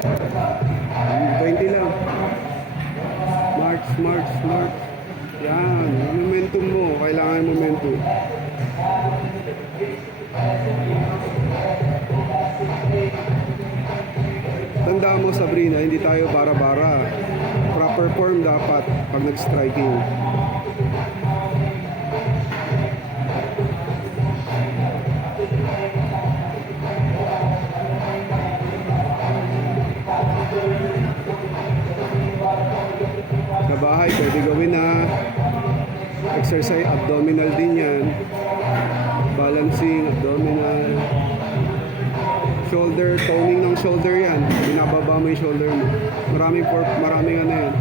20 lang. March, March, March. Yan, yung momentum mo. Kailangan yung momentum. Tanda mo, Sabrina, hindi tayo bara-bara. Proper form dapat pag nag-striking. Sa bahay, pwede gawin na exercise, abdominal din yan. Balancing, abdominal. Shoulder, toning ng shoulder yan. Binababa mo yung shoulder mo. Maraming ano yan.